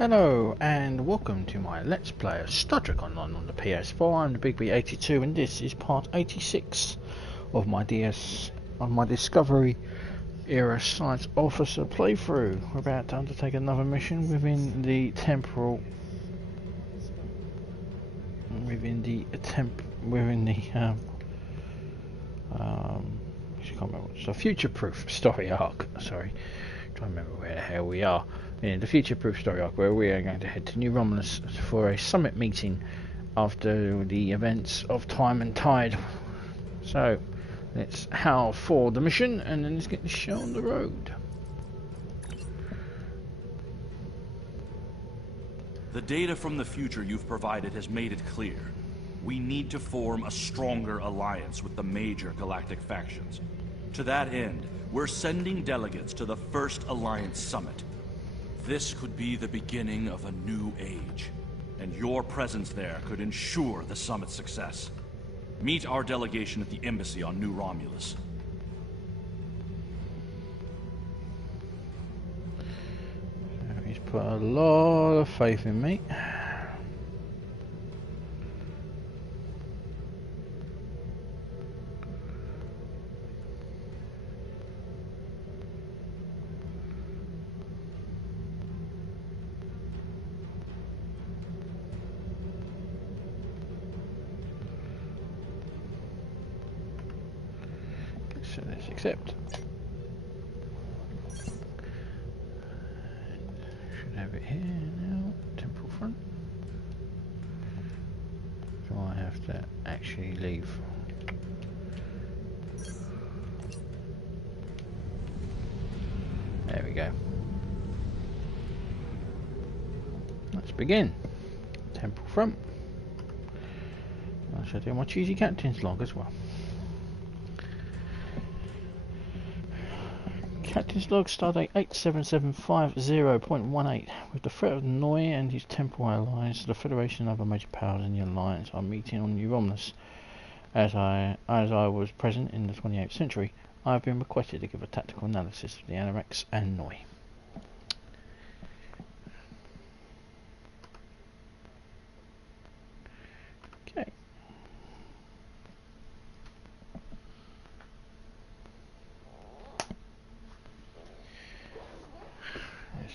Hello and welcome to my Let's Play of Star Trek Online on the PS4. I'm the Big B82 and this is part 86 of my Discovery era Science Officer playthrough. We're about to undertake another mission within the Temporal, so future-proof story arc. Sorry, trying to remember where the hell we are. In the future-proof story arc, where we are going to head to New Romulus for a summit meeting after the events of Time and Tide. So let's howl for the mission and then let's get the show on the road. The data from the future you've provided has made it clear. We need to form a stronger alliance with the major galactic factions. To that end, we're sending delegates to the first Alliance Summit. This could be the beginning of a new age, and your presence there could ensure the summit's success. Meet our delegation at the embassy on New Romulus. He's put a lot of faith in me. So let's accept. Should have it here now. Temporal front. Do I have to actually leave? There we go. Let's begin. Temporal front. I shall do my cheesy captain's log as well. Captain's log, Stardate 87750.18. With the threat of Noye and his Temporal allies, the Federation and other major powers in the alliance are meeting on New Romulus. As I was present in the 28th century, I have been requested to give a tactical analysis of the Annorax and Noye. Okay.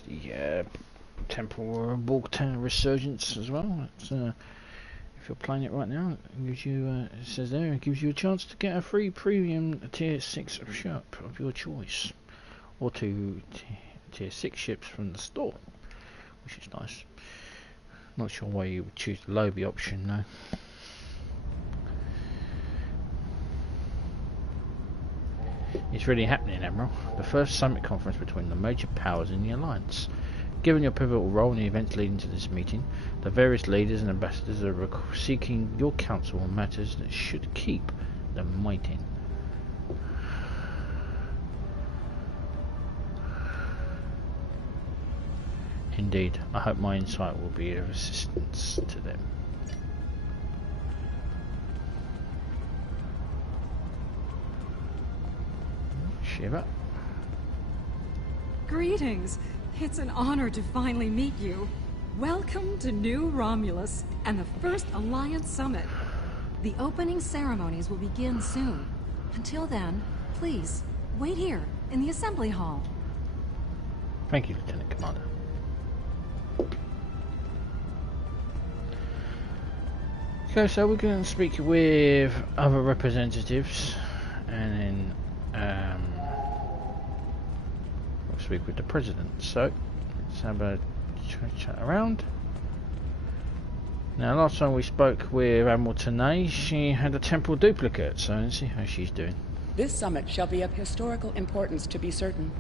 The Temporal Borg resurgence as well. It's, if you're playing it right now, it gives you, it says there, it gives you a chance to get a free premium tier 6 ship of your choice, or two tier 6 ships from the store, which is nice. Not sure why you would choose the lobby option though. It's really happening, Admiral. The first summit conference between the major powers in the Alliance. Given your pivotal role in the events leading to this meeting, the various leaders and ambassadors are seeking your counsel on matters that should keep them waiting. Indeed, I hope my insight will be of assistance to them. Shiva. Greetings. It's an honor to finally meet you. Welcome to New Romulus and the first Alliance Summit. The opening ceremonies will begin soon. Until then, please, wait here in the assembly hall. Thank you, Lieutenant Commander. Okay, so we're going to speak with other representatives and then we'll speak with the President. So let's have a chat around. Now, last time we spoke with Admiral Noye, she had a temporal duplicate, so let's see how she's doing. This summit shall be of historical importance, to be certain.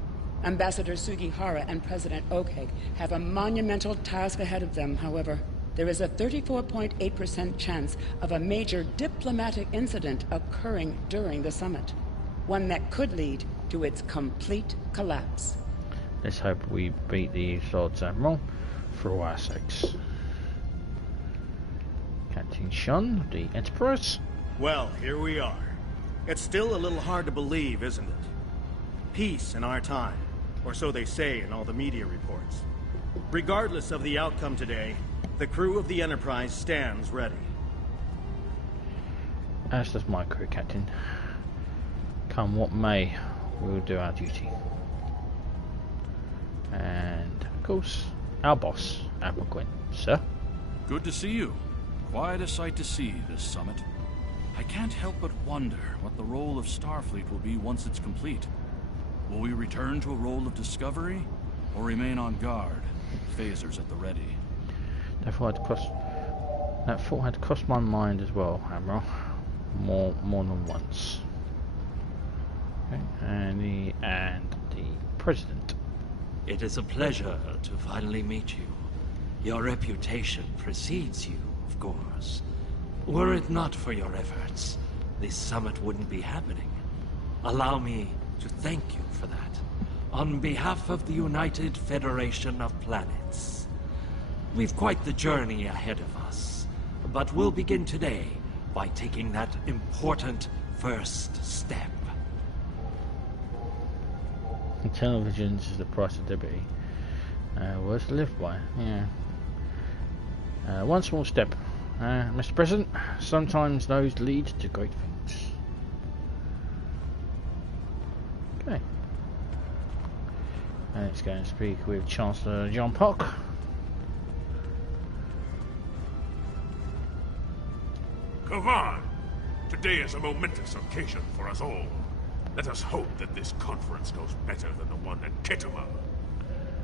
Ambassador Sugihara and President Oke have a monumental task ahead of them, however. There is a 34.8% chance of a major diplomatic incident occurring during the summit. One that could lead to its complete collapse. Let's hope we beat these odds, Admiral, for all our sakes. Captain Shun of the Enterprise. Well, here we are. It's still a little hard to believe, isn't it? Peace in our time, or so they say in all the media reports. Regardless of the outcome today, the crew of the Enterprise stands ready. As does my crew, Captain. Come what may, we'll do our duty. And, of course, our boss, Admiral Gwyn. Sir? Good to see you. Quite a sight to see, this summit. I can't help but wonder what the role of Starfleet will be once it's complete. Will we return to a role of discovery, or remain on guard, phasers at the ready? That thought had crossed my mind as well, Admiral. More than once. Okay, and the President. It is a pleasure to finally meet you. Your reputation precedes you, of course. Were it not for your efforts, this summit wouldn't be happening. Allow me to thank you for that, on behalf of the United Federation of Planets. We've quite the journey ahead of us, but we'll begin today by taking that important first step. Televisions is the price of liberty. Words to live by, yeah. One small step. Mr. President, sometimes those lead to great things. Okay. Let's go and speak with Chancellor John Pock. Come on! Today is a momentous occasion for us all. Let us hope that this conference goes better than the one at Ketuma.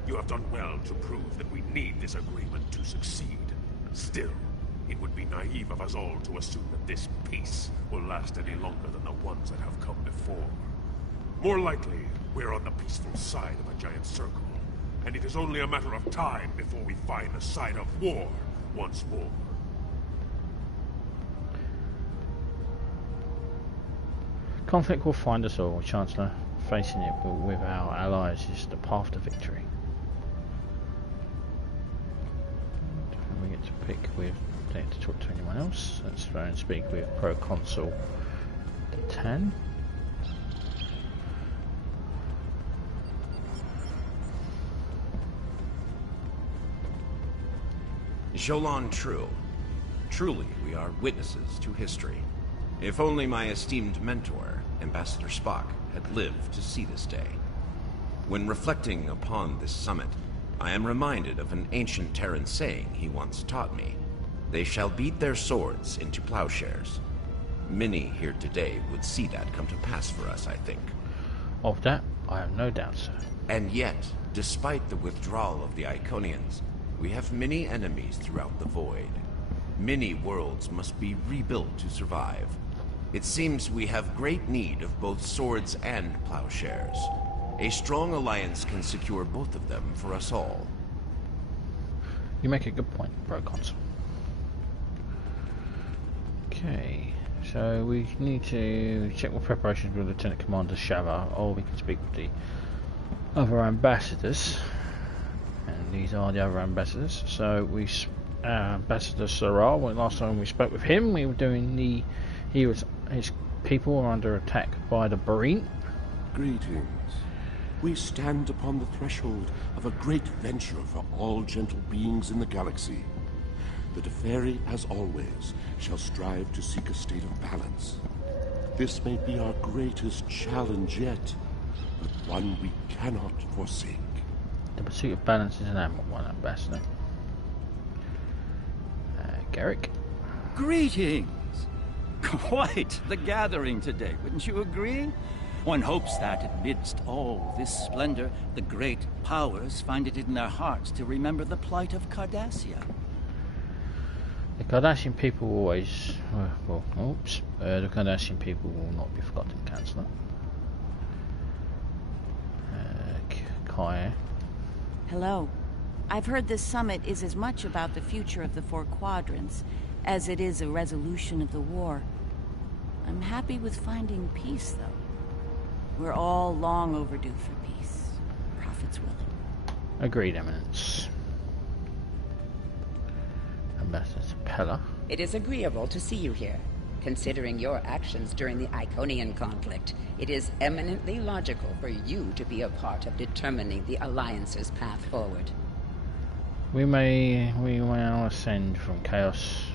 You have done well to prove that we need this agreement to succeed. Still, it would be naive of us all to assume that this peace will last any longer than the ones that have come before. More likely, we're on the peaceful side of a giant circle, and it is only a matter of time before we find the side of war once more. Conflict will find us all, Chancellor. Facing it with our allies is the path to victory. We get to pick with, don't have to talk to anyone else. Let's try and speak with Pro-Consul 10. Jolan True. Truly, we are witnesses to history. If only my esteemed mentor, Ambassador Spock, had lived to see this day. When reflecting upon this summit, I am reminded of an ancient Terran saying he once taught me. They shall beat their swords into plowshares. Many here today would see that come to pass for us, I think. Of that, I have no doubt, sir. And yet, despite the withdrawal of the Iconians, we have many enemies throughout the void. Many worlds must be rebuilt to survive. It seems we have great need of both swords and plowshares. A strong alliance can secure both of them for us all. You make a good point, Pro-Consul. Okay, so we need to check what preparations with Lieutenant Commander Shava, or we can speak with the other ambassadors. And these are the other ambassadors. So Ambassador Sarar, well, last time we spoke with him, we were doing his people are under attack by the Breen. Greetings. We stand upon the threshold of a great venture for all gentle beings in the galaxy. The Deferi, as always, shall strive to seek a state of balance. This may be our greatest challenge yet, but one we cannot forsake. The pursuit of balance is an admirable one, Ambassador. Garrick. Greetings! Quite the gathering today, wouldn't you agree? One hopes that, amidst all this splendor, the great powers find it in their hearts to remember the plight of Cardassia. The Cardassian people will always... the Cardassian people will not be forgotten, Chancellor. Kaya. Hello. I've heard this summit is as much about the future of the Four Quadrants as it is a resolution of the war. I'm happy with finding peace, though. We're all long overdue for peace. Prophet's willing. Agreed, Eminence. Ambassador Pella. It is agreeable to see you here. Considering your actions during the Iconian conflict, it is eminently logical for you to be a part of determining the Alliance's path forward. We will ascend from chaos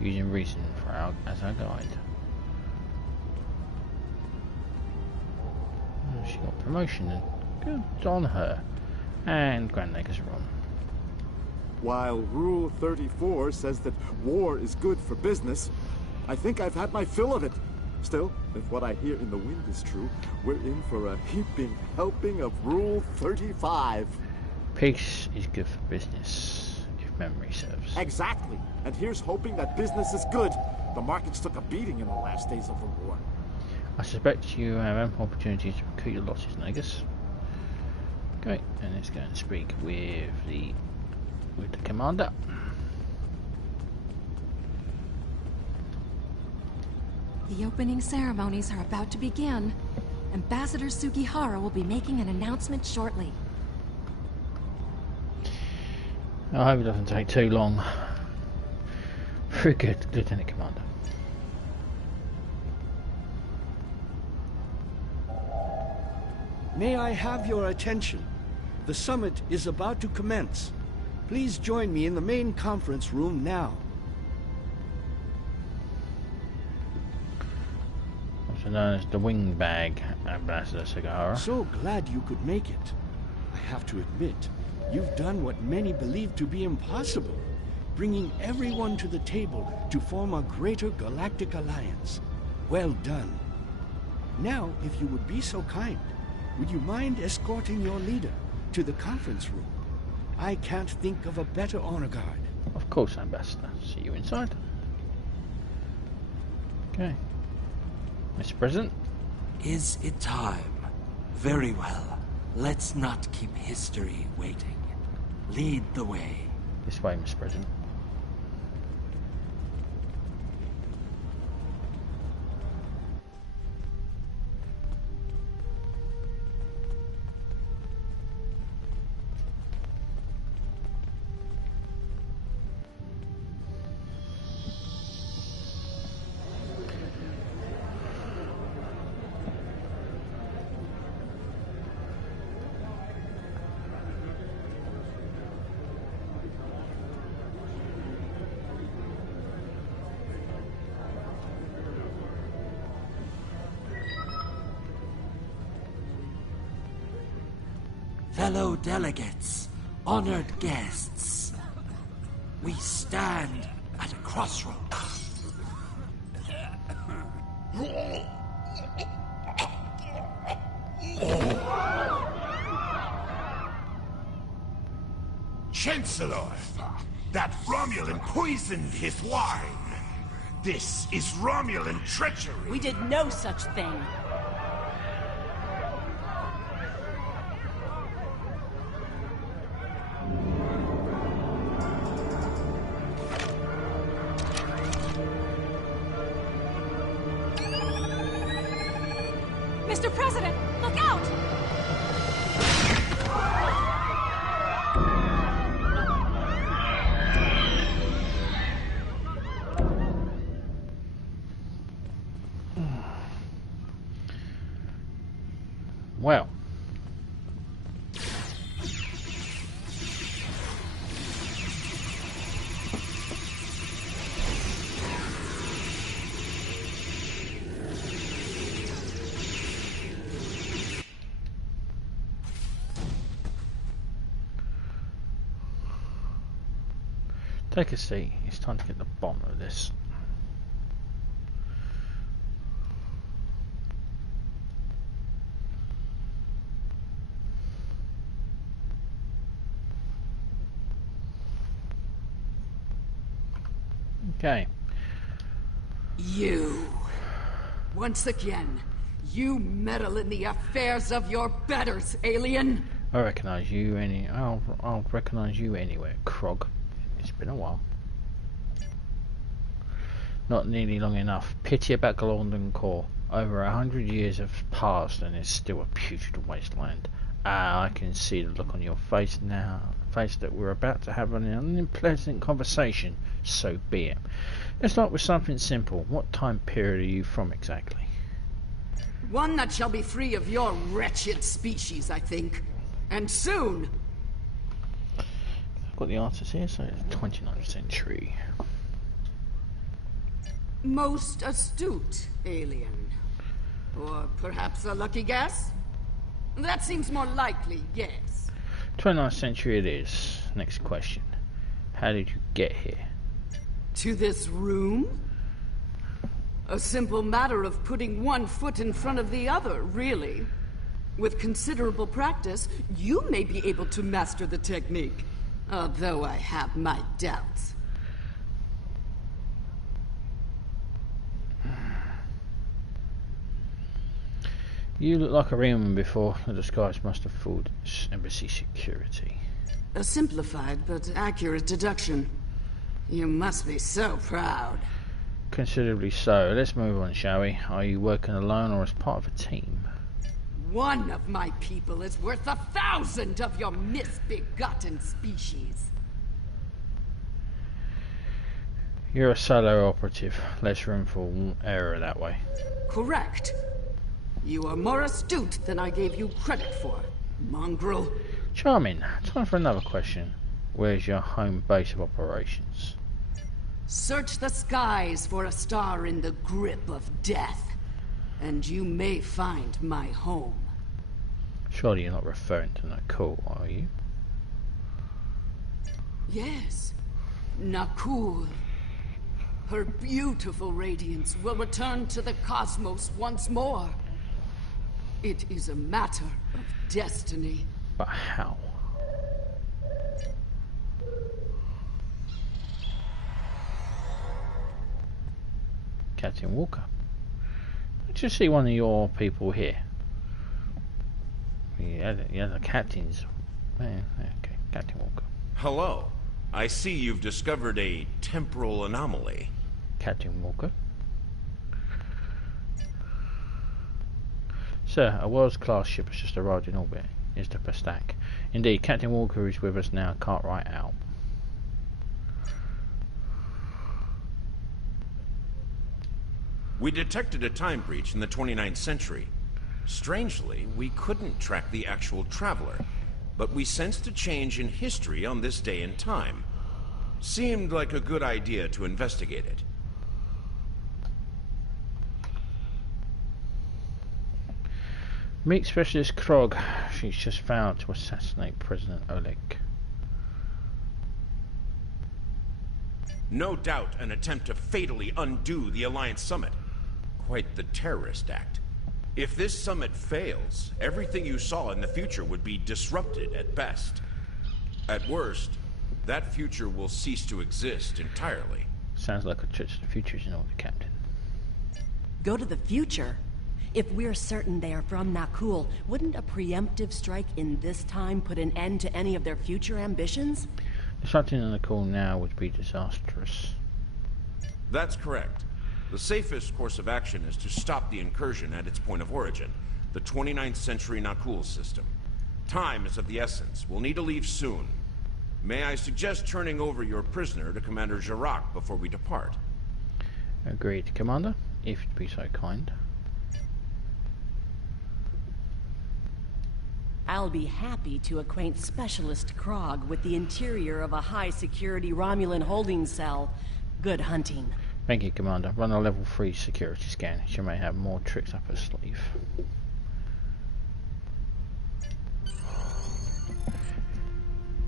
using reason as our guide. Oh, she got promotion then. Good on her. And Grandacre's wrong. While Rule 34 says that war is good for business, I think I've had my fill of it. Still, if what I hear in the wind is true, we're in for a heaping helping of Rule 35. Peace is good for business, if memory serves. Exactly. And here's hoping that business is good. The markets took a beating in the last days of the war. I suspect you have ample opportunities to recoup your losses, Nagus. Okay, and let's go and speak with the commander. The opening ceremonies are about to begin. Ambassador Sugihara will be making an announcement shortly. I hope it doesn't take too long. Very good, Lieutenant Commander. May I have your attention? The summit is about to commence. Please join me in the main conference room now. Also known as the wing bag, Ambassador Sugihara. So glad you could make it. I have to admit, you've done what many believe to be impossible, bringing everyone to the table to form a greater galactic alliance. Well done. Now, if you would be so kind, would you mind escorting your leader to the conference room? I can't think of a better honor guard. Of course, Ambassador. See you inside. Okay. Mr. President? Is it time? Very well. Let's not keep history waiting. Lead the way. This way, Mr. President. Fellow delegates, honored guests, we stand at a crossroads. Chancellor, that Romulan poisoned his wine. This is Romulan treachery. We did no such thing. Mr. President, look out! Well. Take a seat. It's time to get to the bottom of this. Okay. You. Once again, you meddle in the affairs of your betters, alien. I recognise you I'll recognise you anywhere, Krog. It's been a while. Not nearly long enough. Pity about Golden Core. Over 100 years have passed and it's still a putrid wasteland. Ah, I can see the look on your face now. Face that we're about to have an unpleasant conversation. So be it. Let's start with something simple. What time period are you from exactly? One that shall be free of your wretched species, I think. And soon. got the answers here, so it's 29th century. Most astute alien. Or perhaps a lucky guess? That seems more likely, yes. 29th century it is. Next question. How did you get here? To this room? A simple matter of putting one foot in front of the other, really. With considerable practice, you may be able to master the technique. Although I have my doubts. You look like a real one before. The disguise must have fooled embassy security. A simplified but accurate deduction. You must be so proud. Considerably so. Let's move on, shall we? Are you working alone or as part of a team? One of my people is worth 1,000 of your misbegotten species. You're a solo operative. Less room for error that way. Correct. You are more astute than I gave you credit for, mongrel. Charming. Time for another question. Where's your home base of operations? Search the skies for a star in the grip of death, and you may find my home. Surely you're not referring to Nakul, are you? Yes, Nakul. Her beautiful radiance will return to the cosmos once more. It is a matter of destiny. But how? Captain Walker. Let's just see one of your people here. Yeah, the captain's. Okay, Captain Walker. Hello. I see you've discovered a temporal anomaly. Captain Walker. Sir, a world-class ship has just arrived in orbit. Is the Pastak. Indeed, Captain Walker is with us now. Can't write out. We detected a time breach in the 29th century. Strangely, we couldn't track the actual traveler, but we sensed a change in history on this day and time. Seemed like a good idea to investigate it. Meet Specialist Krog. She's just vowed to assassinate President Oleg. No doubt an attempt to fatally undo the Alliance Summit. Quite the terrorist act. If this summit fails, everything you saw in the future would be disrupted at best. At worst, that future will cease to exist entirely. Sounds like a trip to the future in order, Captain. Go to the future? If we're certain they are from Nakul, wouldn't a preemptive strike in this time put an end to any of their future ambitions? Disrupting Nakul now would be disastrous. That's correct. The safest course of action is to stop the incursion at its point of origin, the 29th century Nakul system. Time is of the essence. We'll need to leave soon. May I suggest turning over your prisoner to Commander Jirac before we depart? Agreed, Commander, if you'd be so kind. I'll be happy to acquaint Specialist Krog with the interior of a high-security Romulan holding cell. Good hunting. Thank you, Commander. Run a level 3 security scan. She may have more tricks up her sleeve.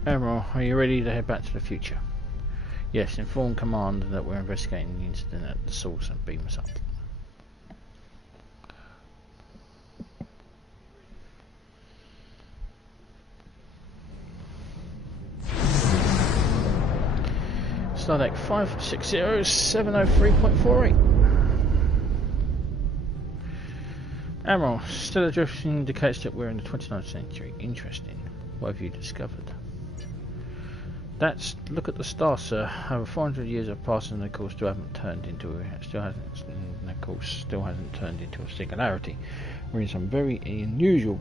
Admiral, are you ready to head back to the future? Yes, inform Command that we're investigating the incident at the source and beam us up. Stardate 560-703.48. Admiral, stellar drift indicates that we're in the 29th century. Interesting. What have you discovered? Look at the star, sir. Over 400 years have passed and the course still hasn't turned into a singularity. We're in some very unusual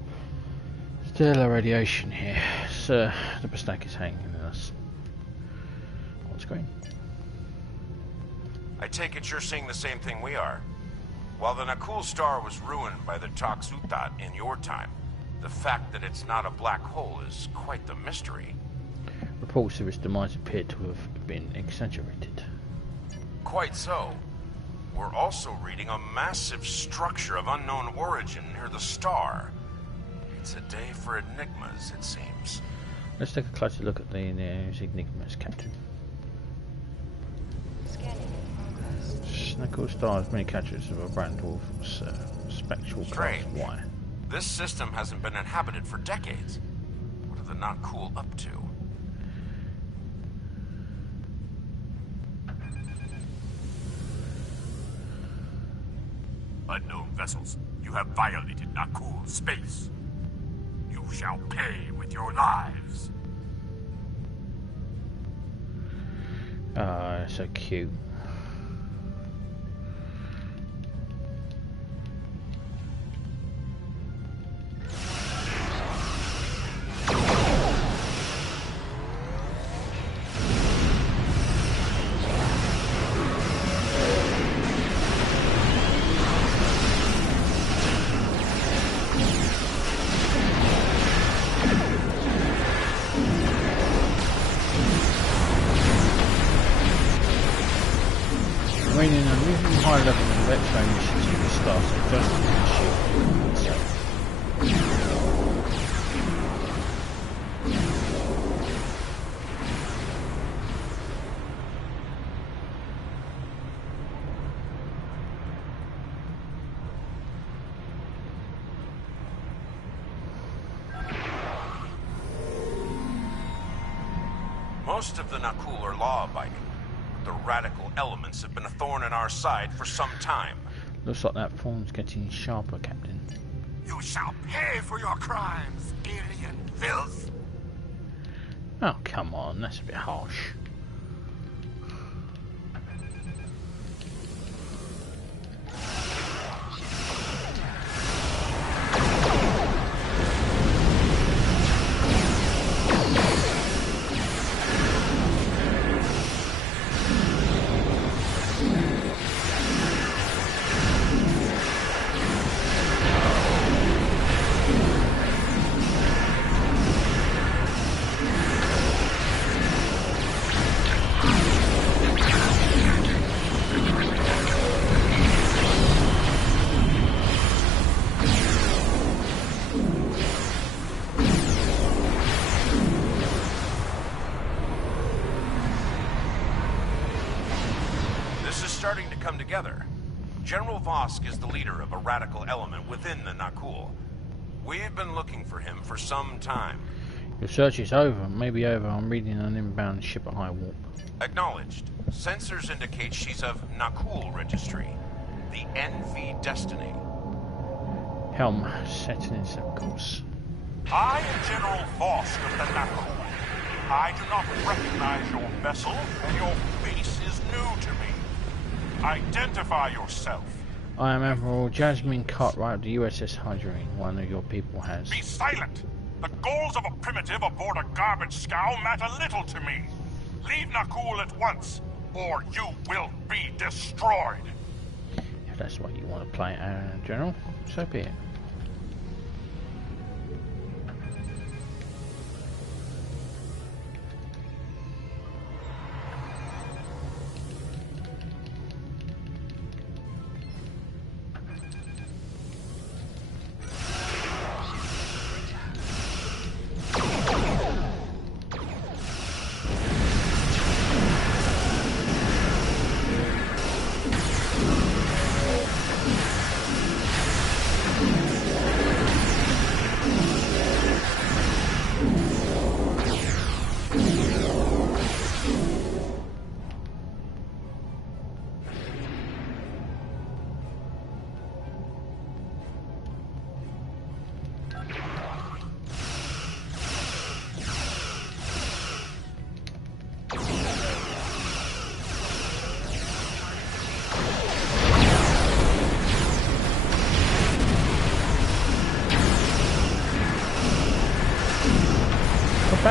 stellar radiation here. Sir, the Pastak is hanging in us. On screen. I take it you're seeing the same thing we are. While the Nakul star was ruined by the Toxutat in your time, the fact that it's not a black hole is quite the mystery. Reports of its demise appear to have been exaggerated. Quite so. We're also reading a massive structure of unknown origin near the star. It's a day for enigmas, it seems. Let's take a closer look at these enigmas, Captain. Snackle star has many catchers of a brand dwarf spectral class Y. This system hasn't been inhabited for decades. What are the not cool up to? Unknown vessels, you have violated Nakul space. You shall pay with your lives. Ah, so cute. Most of the Nakul are law-abiding, but the radical elements have been a thorn in our side for some time. Looks like that form's getting sharper, Captain. You shall pay for your crimes, alien filth! Oh, come on, that's a bit harsh. Together. General Vosk is the leader of a radical element within the Nakul. We've been looking for him for some time. Your search is over. Maybe over. I'm reading an inbound ship at high warp. Acknowledged. Sensors indicate she's of Nakul registry. The NV Destiny. Helm setting in course. I am General Vosk of the Nakul. I do not recognize your vessel, and your face is new to me. Identify yourself. I am Admiral Jasmine Cartwright of the USS Hydrogen. One of your people has... Be silent! The goals of a primitive aboard a garbage scow matter little to me. Leave Nakul at once, or you will be destroyed. If that's what you want to play, General, so be it.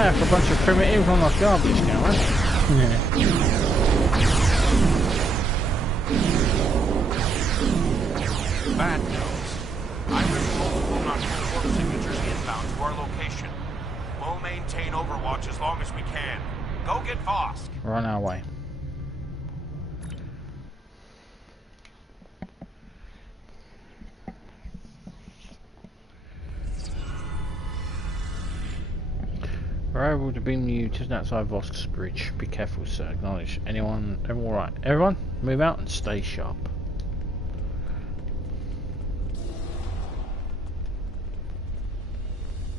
For a bunch of primitives on our garbage now, right? Yeah. Bad news. I read multiple Nakul signatures inbound to our location. We'll maintain Overwatch as long as we can. Go get Vosk. We're on our way. We're able to beam you just outside Vosk's bridge. Be careful, sir. Acknowledge. Anyone? Everyone alright? Everyone, move out and stay sharp.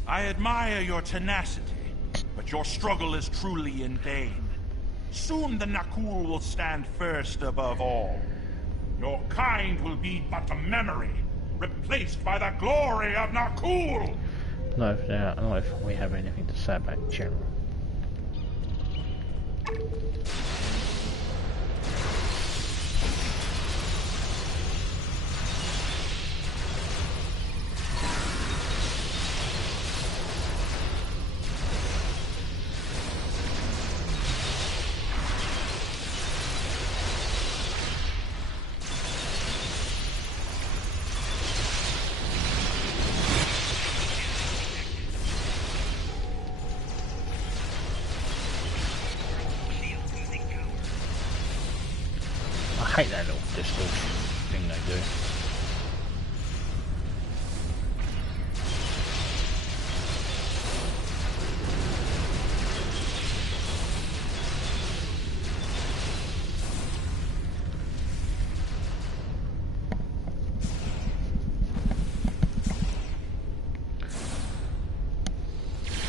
I admire your tenacity, but your struggle is truly in vain. Soon the Nakul will stand first above all. Your kind will be but a memory, replaced by the glory of Nakul! No, not if we have anything to say about it, General. I hate that little distortion thing they do.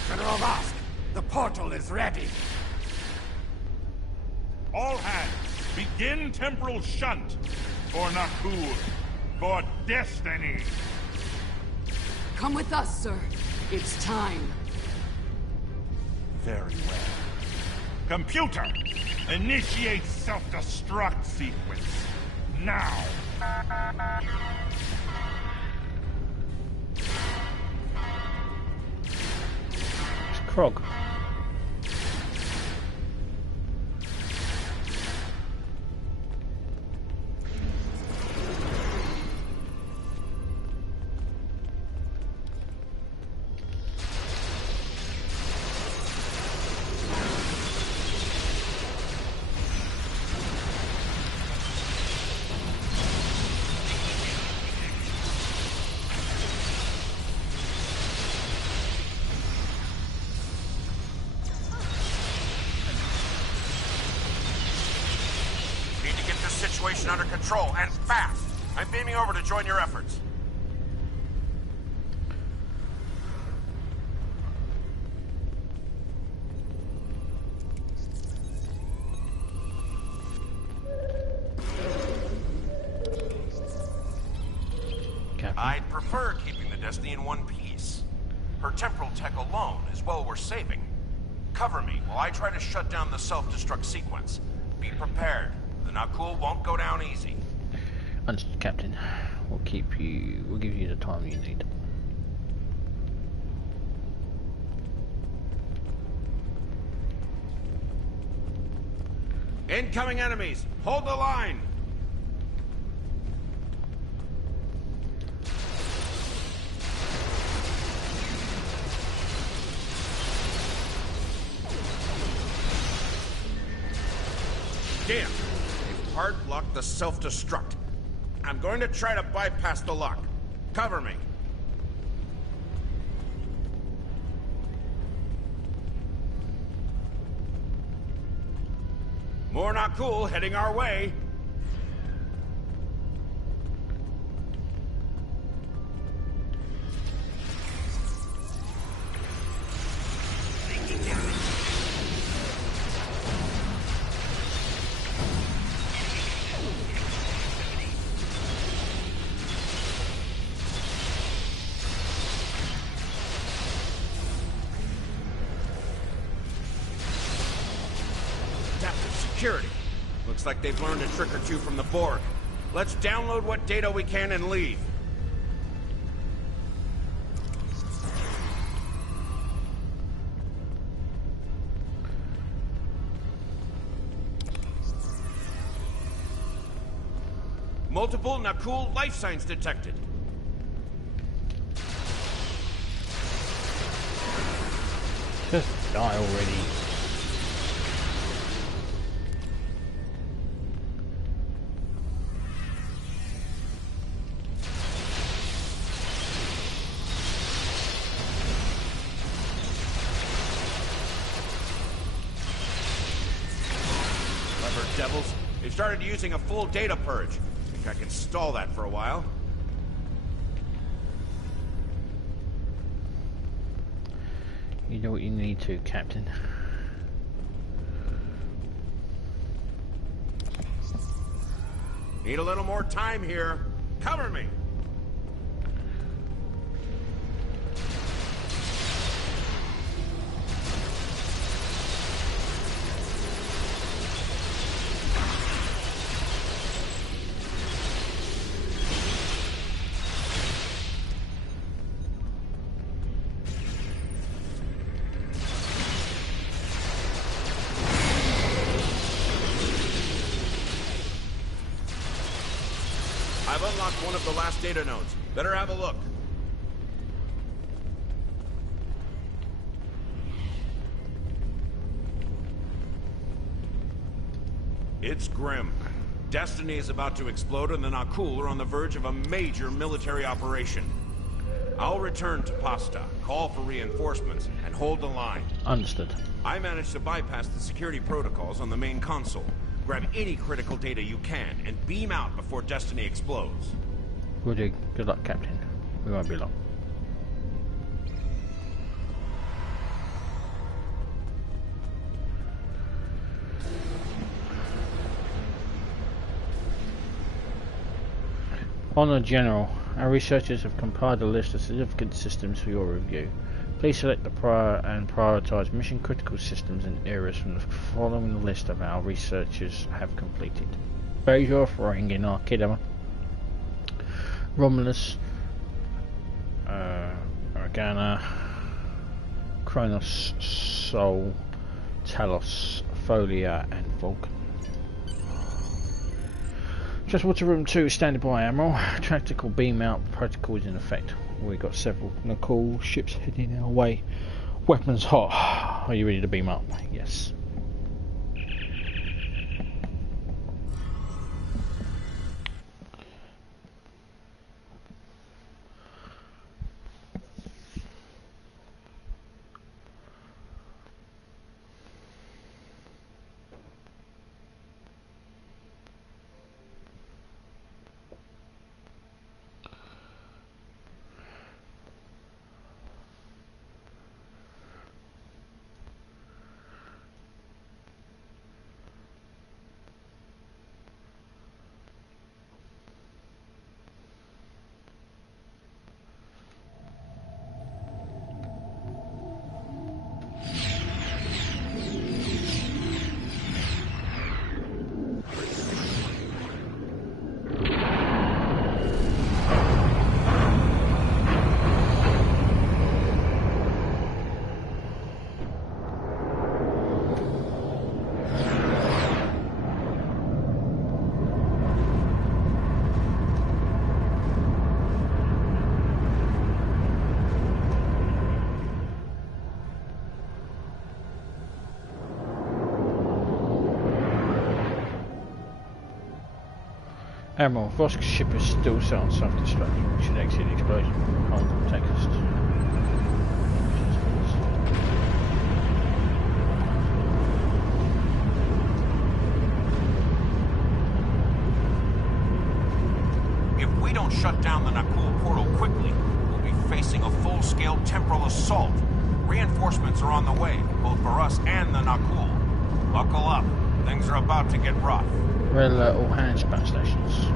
General Vosk, the portal is ready. All hands, begin temporal shunt for Nakul, for destiny. Come with us, sir. It's time. Very well. Computer, initiate self-destruct sequence. Now. It's Krog. Situation under control, and fast. I'm beaming over to join your efforts. I'd prefer keeping the Destiny in one piece. Her temporal tech alone is well worth saving. Cover me while I try to shut down the self-destruct sequence. Be prepared. The Nakul won't go down easy. Understood, Captain. We'll give you the time you need. Incoming enemies! Hold the line! Damn! Hard lock the self-destruct. I'm going to try to bypass the lock. Cover me. More Nakul heading our way. Security. Looks like they've learned a trick or two from the Borg. Let's download what data we can and leave. Multiple Nakul life signs detected. . Just die already. Clever devils. They've started using a full data purge. Think I can stall that for a while. You know what you need to, Captain. Need a little more time here. Cover me! I've unlocked one of the last data nodes. Better have a look. It's grim. Destiny is about to explode and the Nakul are on the verge of a major military operation. I'll return to Pasta, call for reinforcements, and hold the line. Understood. I managed to bypass the security protocols on the main console. Grab any critical data you can and beam out before Destiny explodes. Will do. Good luck, Captain. We won't be long. Honor General, our researchers have compiled a list of significant systems for your review. Please select the prioritize mission critical systems and areas from the following list of our researchers have completed. Bajor, Ferengi Arkidama, Romulus, Organa, Kronos, Sol, Talos, Folia and Vulcan. Just Water Room 2 standing by, Admiral. Tactical beam out protocol is in effect. We've got several Nakul ships heading our way. Weapons hot. Are you ready to beam up? Yes. Admiral, Vosk's ship is still set on self-destruct. We should exit the explosion. Hold on, take us. If we don't shut down the Nakul portal quickly, we'll be facing a full-scale temporal assault. Reinforcements are on the way, both for us and the Nakul. Buckle up. Things are about to get rough. We'll alert all hands back stations.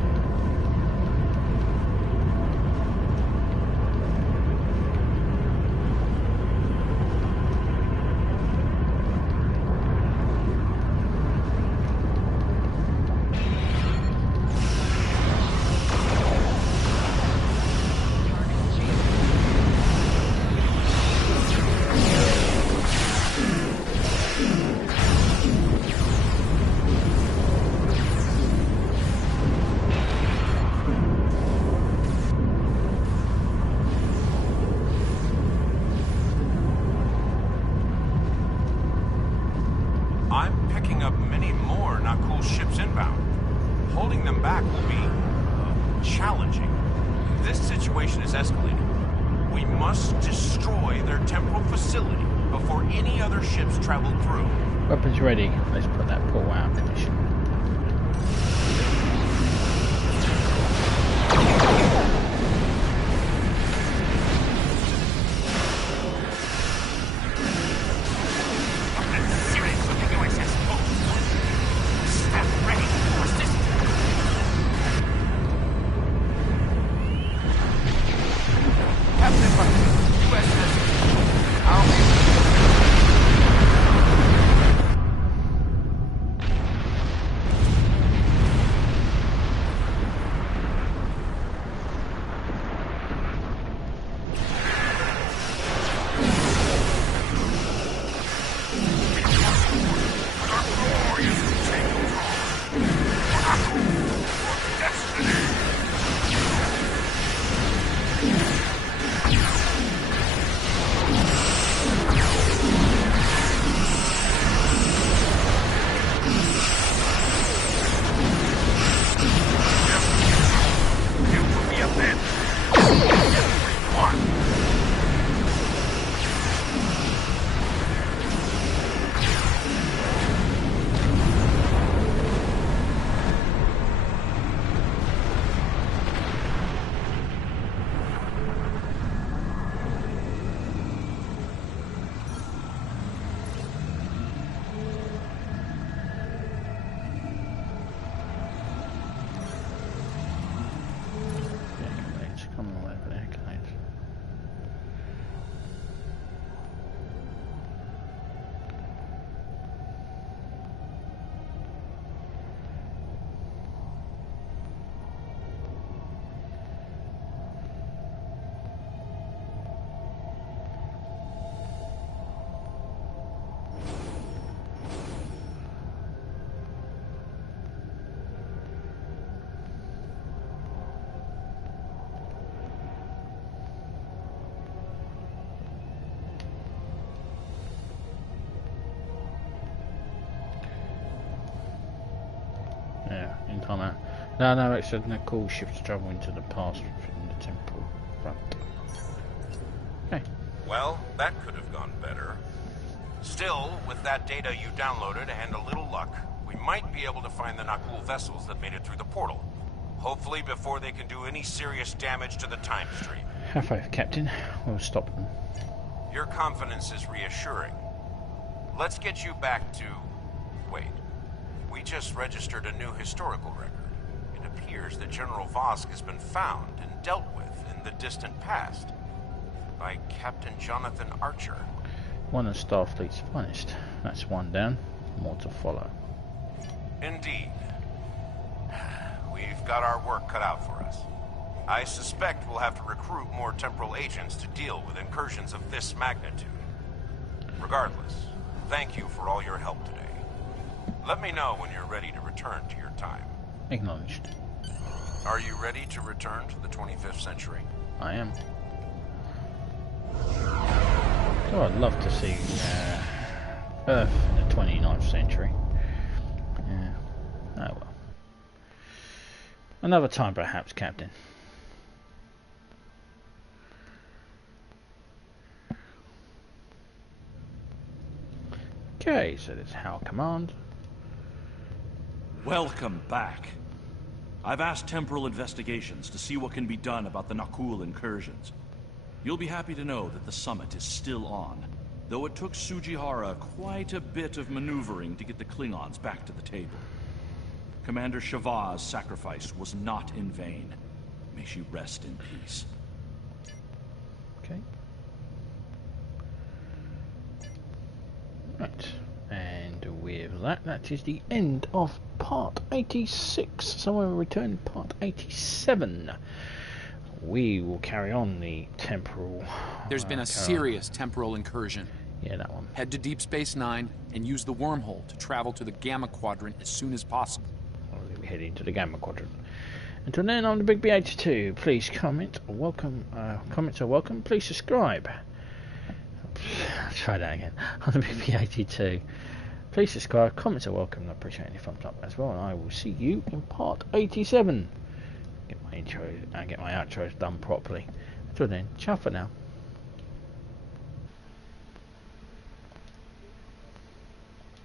challenging. This situation is escalating. We must destroy their temporal facility before any other ships travel through. Weapons ready. Let's put that portal out of commission. In time out. No, it said no cool ships travel into the past from the temporal front. Okay. Well, that could have gone better. Still, with that data you downloaded and a little luck, we might be able to find the Nakul vessels that made it through the portal. Hopefully before they can do any serious damage to the time stream. Have faith, Captain. We'll stop them. Your confidence is reassuring. Let's get you back to... Wait. We just registered a new historical record. It appears that General Vosk has been found and dealt with in the distant past by Captain Jonathan Archer. One of Starfleet's finest. That's one down. More to follow. Indeed. We've got our work cut out for us. I suspect we'll have to recruit more temporal agents to deal with incursions of this magnitude. Regardless, thank you for all your help today. Let me know when you're ready to return to your time. Acknowledged. Are you ready to return to the 25th century? I am. Oh, I'd love to see Earth in the 29th century. Yeah. Oh well. Another time perhaps, Captain. Okay, so there's HAL command. Welcome back. I've asked Temporal Investigations to see what can be done about the Nakul incursions. You'll be happy to know that the summit is still on, though it took Sujihara quite a bit of maneuvering to get the Klingons back to the table. Commander Shavah's sacrifice was not in vain. May she rest in peace. Okay. Right. And with that, that is the end of part 86. So we'll return part 87. We will carry on the temporal... There's been a serious temporal incursion. Yeah, that one. Head to Deep Space Nine and use the wormhole to travel to the Gamma Quadrant as soon as possible. We'll be heading to the Gamma Quadrant. Until then, I'm the Big B82. Please comment. Welcome. Comments are welcome. Please subscribe. I'll try that again. I'm the Big B82. Please subscribe. Comments are welcome. I appreciate any thumbs up as well. And I will see you in part 87. Get my intro and get my outros done properly. Until then, ciao for now.